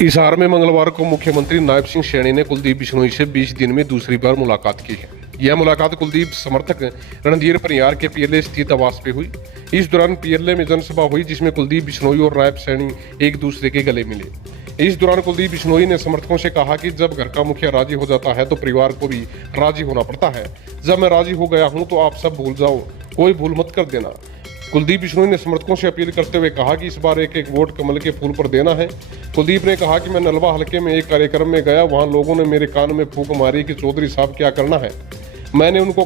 हिसार में मंगलवार को मुख्यमंत्री नायब सिंह सैनी ने कुलदीप बिश्नोई से 20 दिन में दूसरी बार मुलाकात की है। यह मुलाकात कुलदीप समर्थक रणधीर परियार के पीएलए स्थित आवास पे हुई। इस दौरान पीएलए में जनसभा हुई जिसमें कुलदीप बिश्नोई और नायब सैनी एक दूसरे के गले मिले। इस दौरान कुलदीप बिश्नोई ने समर्थकों से कहा कि जब घर का मुखिया राजी हो जाता है तो परिवार को भी राजी होना पड़ता है। जब मैं राजी हो गया हूं तो आप सब भूल जाओ, कोई भूल मत कर देना। कुलदीप बिश्नोई ने समर्थकों से अपील करते हुए कहा कि इस बार एक एक वोट कमल के फूल पर देना है। कुलदीप ने कहा कि मैं नलवा हलके में एक कार्यक्रम में गया, वहां लोगों ने मेरे कान में फूंक मारी कि चौधरी साहब क्या करना है। मैंने उनको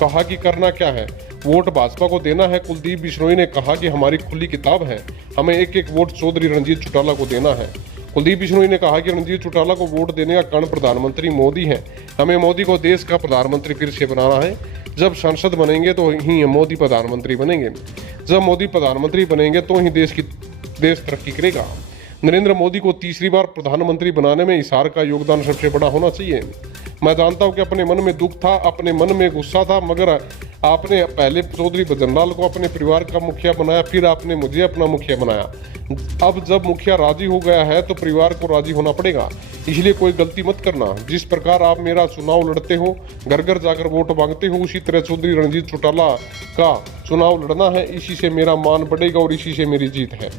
कहा कि करना क्या है, वोट भाजपा को देना है। कुलदीप बिश्नोई ने कहा कि हमारी खुली किताब है, हमें एक एक वोट चौधरी रणजीत चौटाला को देना है। कुलदीप बिश्नोई ने कहा कि रणजीत चौटाला को वोट देने का कारण प्रधानमंत्री मोदी है, हमें मोदी को देश का प्रधानमंत्री फिर से बनाना है। जब सांसद बनेंगे तो ही मोदी प्रधानमंत्री बनेंगे, जब मोदी प्रधानमंत्री बनेंगे तो ही देश तरक्की करेगा। नरेंद्र मोदी को तीसरी बार प्रधानमंत्री बनाने में हिसार का योगदान सबसे बड़ा होना चाहिए। मैं जानता हूं कि अपने मन में दुख था, अपने मन में गुस्सा था, मगर आपने पहले चौधरी भजनलाल को अपने परिवार का मुखिया बनाया, फिर आपने मुझे अपना मुखिया बनाया। अब जब मुखिया राजी हो गया है तो परिवार को राजी होना पड़ेगा, इसलिए कोई गलती मत करना। जिस प्रकार आप मेरा चुनाव लड़ते हो, घर घर जाकर वोट मांगते हो, उसी तरह चौधरी रणजीत चौटाला का चुनाव लड़ना है। इसी से मेरा मान बढ़ेगा और इसी से मेरी जीत है।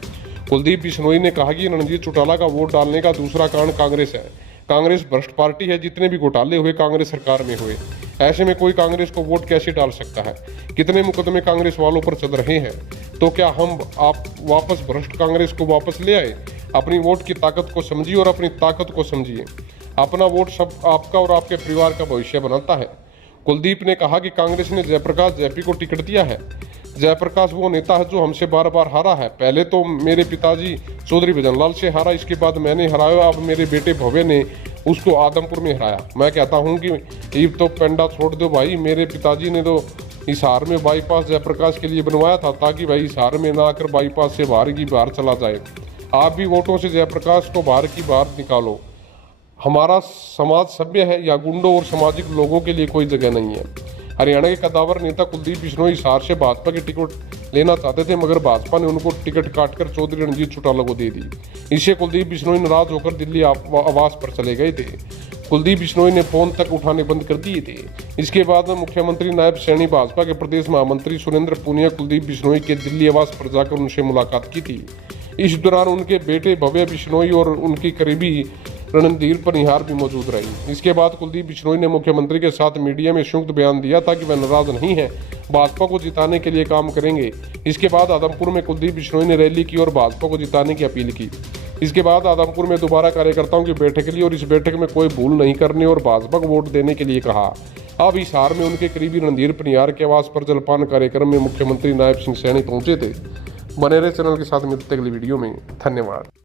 कुलदीप बिश्नोई ने कहा कि रणजीत चौटाला का वोट डालने का दूसरा कारण कांग्रेस है। कांग्रेस भ्रष्ट पार्टी है, जितने भी घोटाले हुए कांग्रेस सरकार में हुए। ऐसे में कोई कांग्रेस को वोट कैसे डाल सकता है। कितने मुकदमे कांग्रेस वालों पर चल रहे हैं, तो क्या हम आप वापस भ्रष्ट कांग्रेस को वापस ले आए। अपनी वोट की ताकत को समझिए और अपनी ताकत को समझिए। अपना वोट सब आपका और आपके परिवार का भविष्य बनाता है। कुलदीप ने कहा कि कांग्रेस ने जयप्रकाश जैपी को टिकट दिया है। जयप्रकाश वो नेता है जो हमसे बार बार हारा है। पहले तो मेरे पिताजी चौधरी भजनलाल से हारा, इसके बाद मैंने हराया, अब मेरे बेटे भव्य ने उसको आदमपुर में हराया। मैं कहता हूं कि ये तो पेंडा छोड़ दो भाई, मेरे पिताजी ने तो हिसार में बाईपास जयप्रकाश के लिए बनवाया था ताकि भाई हिसार में ना आकर बाईपास से बाहर की बाहर चला जाए। आप भी वोटों से जयप्रकाश को बाहर की बाहर निकालो। हमारा समाज सभ्य है, या गुंडों और सामाजिक लोगों के लिए कोई जगह नहीं है। हरियाणा के कद्दावर नेता कुलदीप बिश्नोई हिसार से भाजपा की टिकट लेना चाहते थे, मगर भाजपा ने उनको टिकट काटकर चौधरी रणजीत चौटाला को दे दी। इससे कुलदीप बिश्नोई नाराज होकर दिल्ली आवास पर चले गए थे। कुलदीप बिश्नोई ने फोन तक उठाने बंद कर दिए थे। इसके बाद मुख्यमंत्री नायब सैनी भाजपा के प्रदेश महामंत्री सुरेंद्र पुनिया कुलदीप बिश्नोई के दिल्ली आवास पर जाकर उनसे मुलाकात की थी। इस दौरान उनके बेटे भव्य बिश्नोई और उनकी करीबी रणधीर परियार भी मौजूद रही। इसके बाद कुलदीप बिश्नोई ने मुख्यमंत्री के साथ मीडिया में संयुक्त बयान दिया था कि वह नाराज नहीं है, भाजपा को जिताने के लिए काम करेंगे। इसके बाद आदमपुर में कुलदीप बिश्नोई ने रैली की और भाजपा को जिताने की अपील की। इसके बाद आदमपुर में दोबारा कार्यकर्ताओं की बैठक ली और इस बैठक में कोई भूल नहीं करने और भाजपा को वोट देने के लिए कहा। अब हिसार में उनके करीबी रणधीर परियार के आवास पर जलपान कार्यक्रम में मुख्यमंत्री नायब सिंह सैनी पहुंचे थे। बने रहे चैनल के साथ, मिलते अगली वीडियो में। धन्यवाद।